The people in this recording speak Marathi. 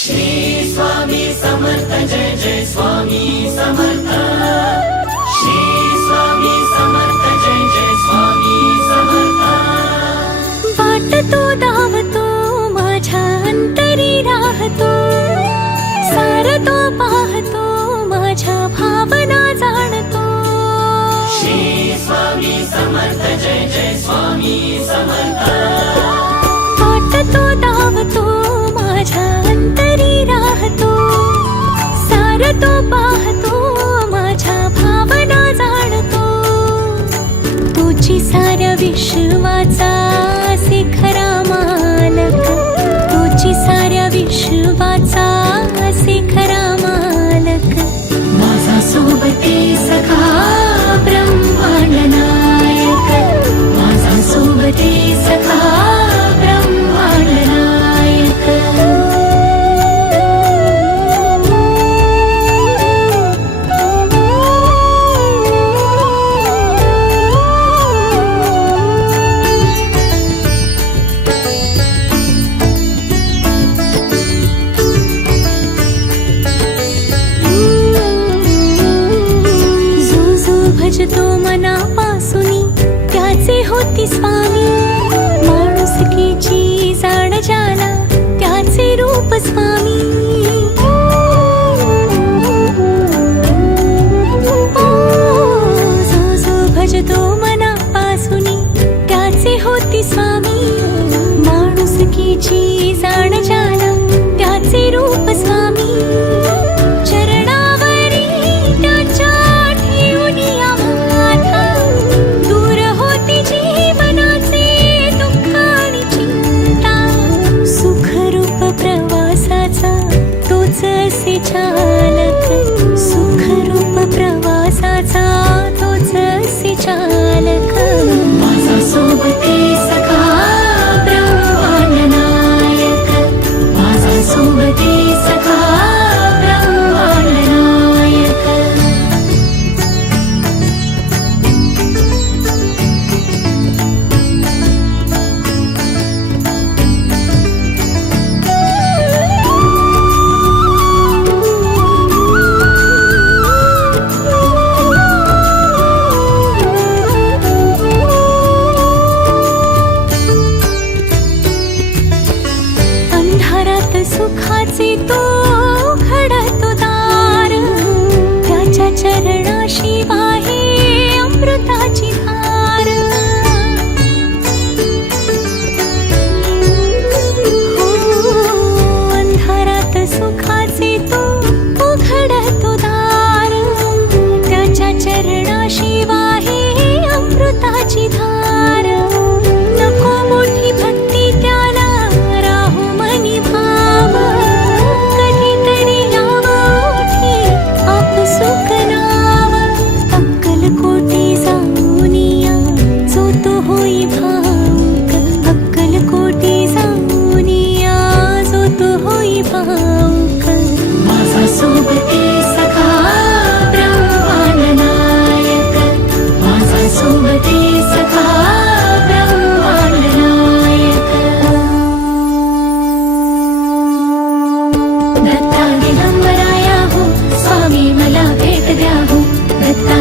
श्री स्वामी समर्थ जय जय स्वामी समर्थ। श्री स्वामी समर्थ जय जय स्वामी समर्थ। वाटतो धावतो माझ्या अंतरी राहतो, सारतो पाहतो माझ्या भावना जाणतो। श्री स्वामी समर्थ जय जय स्वामी समर्थ। वाटतो धावतो माझ्या अंतरी राहतो, सारतो पाहतो माझ्या भावना जाणतो। तुझी साऱ्या विश्वाचा असे खरा मालक, तुझी साऱ्या विश्वाचा असे खरा मालक। माझा सोबती सखा ब्रह्मांड नायक, माझा सोबती सखा ब्रह्मांड नायक। भजतो मनापासूनी त्याचे होती स्वामी, माणुसकीची जाण ज्याला त्याचे रूप स्वामी। जो जो भजतो मनापासूनी त्याचे होती स्वामी, माणुसकीची जाण ज्याला त्याचे रूप स्वामी। से चालक सुखरूप प्रवासाचा तोच से चालक। माझा सोबती सखा ब्रह्मांड नायक, माझा सोबती सखा ब्रह्मांड नायक। सुखाचे तो घडतो दार, त्याच्या चरणाशी वाहे अमृताची धार। हो अंधारात सुखाचे तो घडतो दार, त्याच्या चरणाशी वाहे अमृताची धार। नको मोठी भक्ती त्याला राहू मनी भाव, कधीतरी लावोठी आप सुख नाव। अक्कलकोटी जाऊनिया जो तो होई भावुक, अक्कलकोटी जाऊनिया जो तो होई भावुक। माझा सोबती सखा ब्रह्मांड नायक, माझा सोबती सखा ब्रह्मांड नायक। दत्ता दिगंबराया हो स्वामी मला भेट द्या हो, दत्ता